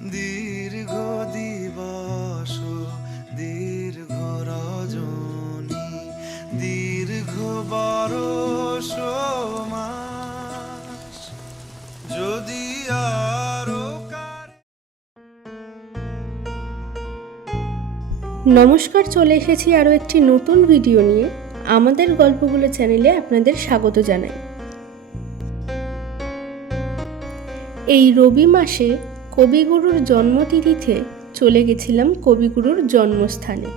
দীর্ঘ দিবাস, দীর্ঘ রজনী, দীর্ঘ বারস মাস। যদি নমস্কার, চলে এসেছি আরও একটি নতুন ভিডিও নিয়ে। আমাদের গল্পগুলো চ্যানেলে আপনাদের স্বাগত জানাই। এই রবি মাসে কবিগুরুর জন্মতিথিতে চলে গেছিলাম কবিগুরুর জন্মস্থানে।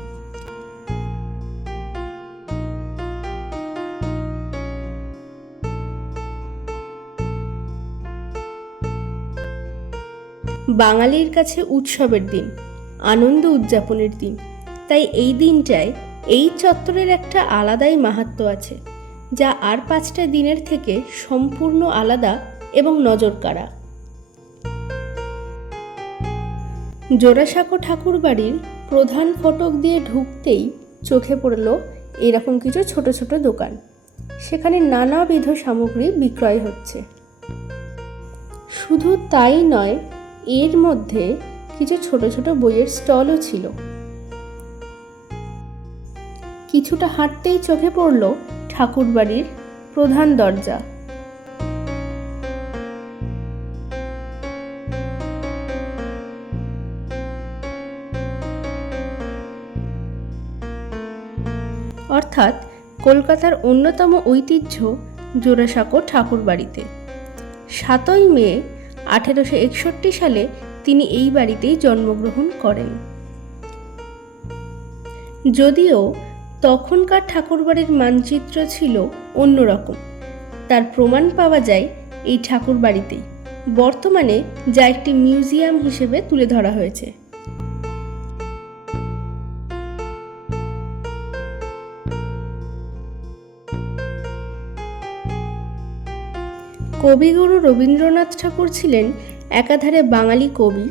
বাঙালির কাছে উৎসবের দিন, আনন্দ উদযাপনের দিন। তাই এই দিনটায় এই চত্বরের একটা আলাদাই মাহাত্ম আছে, যা আর পাঁচটা দিনের থেকে সম্পূর্ণ আলাদা এবং নজর কাড়া জোড়াসাঁকো ঠাকুর বাড়ির প্রধান ফটক দিয়ে ঢুকতেই চোখে পড়ল এরকম কিছু ছোট ছোট দোকান। সেখানে নানাবিধ সামগ্রী বিক্রয় হচ্ছে। শুধু তাই নয়, এর মধ্যে কিছু ছোট ছোট বইয়ের স্টলও ছিল। কিছুটা হাঁটতেই চোখে পড়ল ঠাকুরবাড়ির প্রধান দরজা। অর্থাৎ কলকাতার অন্যতম ঐতিহ্য জোড়াসাঁকো ঠাকুরবাড়িতে সাতই মে আঠেরোশো একষট্টি সালে তিনি এই বাড়িতেই জন্মগ্রহণ করেন। যদিও তখনকার ঠাকুরবাড়ির মানচিত্র ছিল অন্যরকম, তার প্রমাণ পাওয়া যায় এই ঠাকুর বাড়িতেই। বর্তমানে যা একটি মিউজিয়াম হিসেবে তুলে ধরা হয়েছে। কবিগুরু রবীন্দ্রনাথ ঠাকুর ছিলেন একাধারে বাঙালি কবি,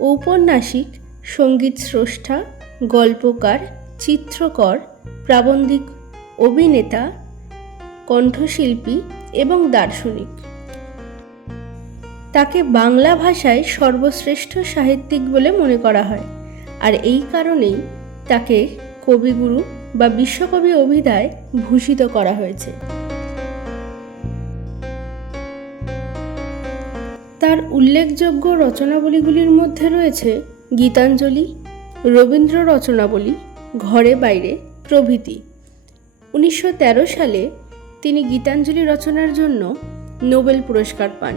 ঔপন্যাসিক, সংগীত স্রষ্টা, গল্পকার, চিত্রকর, প্রাবন্ধিক অভিনেতা, কণ্ঠশিল্পী এবং দার্শনিক। তাকে বাংলা ভাষায় সর্বশ্রেষ্ঠ সাহিত্যিক বলে মনে করা হয়। আর এই কারণেই তাকে কবিগুরু বা বিশ্বকবি অভিধায় ভূষিত করা হয়েছে। তার উল্লেখযোগ্য রচনাবলীগুলির মধ্যে রয়েছে গীতাঞ্জলি, রবীন্দ্র রচনাবলী, ঘরে বাইরে, প্রভৃতি। উনিশশো তেরো সালে তিনি গীতাঞ্জলি রচনার জন্য নোবেল পুরস্কার পান।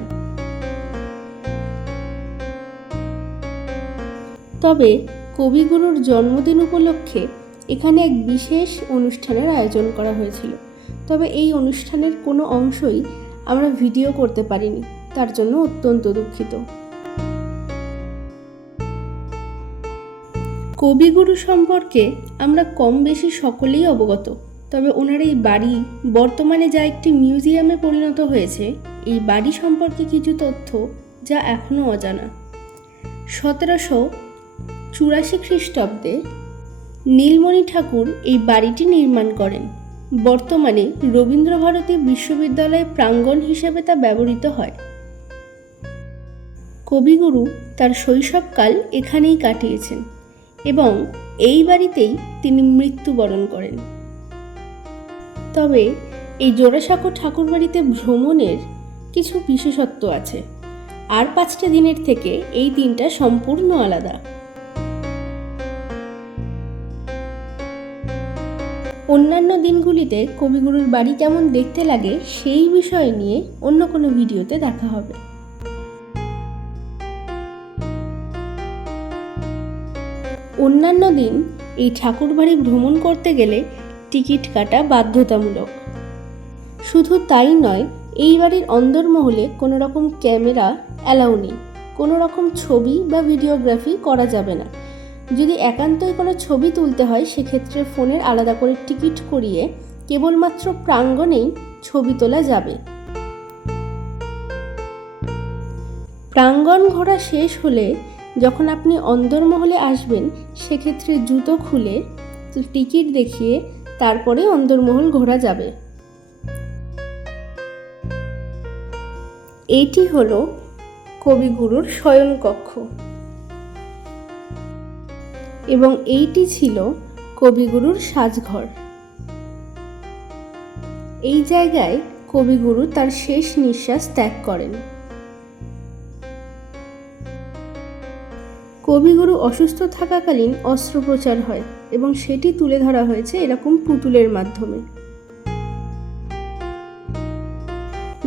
তবে কবিগুরুর জন্মদিন উপলক্ষে এখানে এক বিশেষ অনুষ্ঠানের আয়োজন করা হয়েছিল। তবে এই অনুষ্ঠানের কোনো অংশই আমরা ভিডিও করতে পারিনি। তার জন্য অত্যন্ত দুঃখিত। কবিগুরু সম্পর্কে আমরা কম বেশি সকলেই অবগত। তবে ওনার এই বাড়ি বর্তমানে যা একটি মিউজিয়ামে পরিণত হয়েছে, এই বাড়ি সম্পর্কে কিছু তথ্য যা এখনও অজানা। সতেরোশো চুরাশি খ্রিস্টাব্দে নীলমণি ঠাকুর এই বাড়িটি নির্মাণ করেন। বর্তমানে রবীন্দ্রভারতী বিশ্ববিদ্যালয় প্রাঙ্গণ হিসেবে তা ব্যবহৃত হয়। কবিগুরু তার শৈশবকাল এখানেই কাটিয়েছেন এবং এই বাড়িতেই তিনি মৃত্যুবরণ করেন। তবে এই জোড়াসাঁকো ঠাকুরবাড়িতে ভ্রমণের কিছু বিশেষত্ব আছে। আর পাঁচটা দিনের থেকে এই দিনটা সম্পূর্ণ আলাদা। অন্যান্য দিনগুলিতে কবিগুরুর বাড়ি কেমন দেখতে লাগে সেই বিষয় নিয়ে অন্য কোনো ভিডিওতে দেখা হবে। অন্যান্য দিন এই ঠাকুরবাড়ি ভ্রমণ করতে গেলে টিকিট কাটা বাধ্যতামূলক। শুধু তাই নয়, এই বাড়ির অন্দরমহলে কোনো রকম ক্যামেরা অ্যালাউ নেই। কোনো রকম ছবি বা ভিডিওগ্রাফি করা যাবে না। যদি একান্তই কোনো ছবি তুলতে হয়, সেক্ষেত্রে ফোনের আলাদা করে টিকিট করিয়ে কেবলমাত্র প্রাঙ্গণেই ছবি তোলা যাবে। প্রাঙ্গণ ঘোরা শেষ হলে যখন আপনি অন্দরমহলে আসবেন, সেক্ষেত্রে জুতো খুলে টিকিট দেখিয়ে তারপরে অন্দরমহল ঘোরা যাবে। এইটি হলো কবিগুরুর শয়নকক্ষ। এবং এইটি ছিল কবিগুরুর সাজঘর। এই জায়গায় কবিগুরু তার শেষ নিঃশ্বাস ত্যাগ করেন। কবিগুরু অসুস্থ থাকাকালীন অস্ত্রোপচার হয় এবং সেটি তুলে ধরা হয়েছে এরকম পুতুলের মাধ্যমে।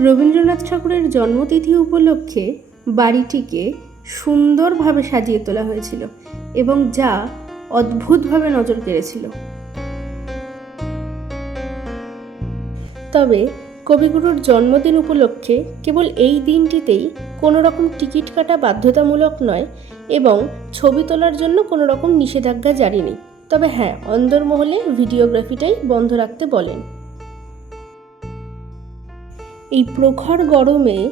রবীন্দ্রনাথ ঠাকুরের জন্মতিথি উপলক্ষে বাড়িটিকে সুন্দরভাবে সাজিয়ে তোলা হয়েছিল। এবং যা অদ্ভুতভাবে নজর কেড়েছিল। তবে কবিগুরুর জন্মদিন উপলক্ষে কেবল এই দিনটিতেই কোনো রকম টিকিট কাটা বাধ্যতামূলক নয় এবং ছবি তোলার জন্য কোনো রকম নিষেধাজ্ঞা জারি নেই। তবে হ্যাঁ অন্দরমহলে ভিডিওগ্রাফিটাই বন্ধ রাখতে বলেন। এই প্রখর গরমে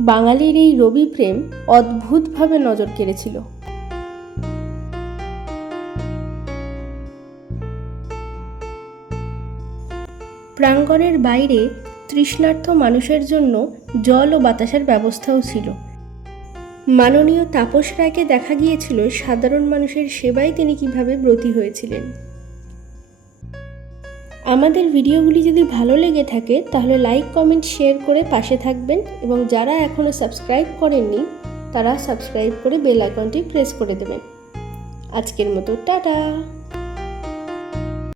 বাঙালির এই রবি প্রেম অদ্ভুতভাবে নজর কেড়েছিল। প্রাঙ্গণের বাইরে তৃষ্ণার্থ মানুষের জন্য জল ও বাতাসের ব্যবস্থাও ছিল। মাননীয় তাপস রায়কে দেখা গিয়েছিল সাধারণ মানুষের সেবায় তিনি কীভাবে ব্রতী হয়েছিলেন। আমাদের ভিডিওগুলি যদি ভালো লেগে থাকে, তাহলে লাইক, কমেন্ট, শেয়ার করে পাশে থাকবেন এবং যারা এখনও সাবস্ক্রাইব করেননি, তারা সাবস্ক্রাইব করে বেল আইকনটি প্রেস করে দেবেন। আজকের মতো, টাটা!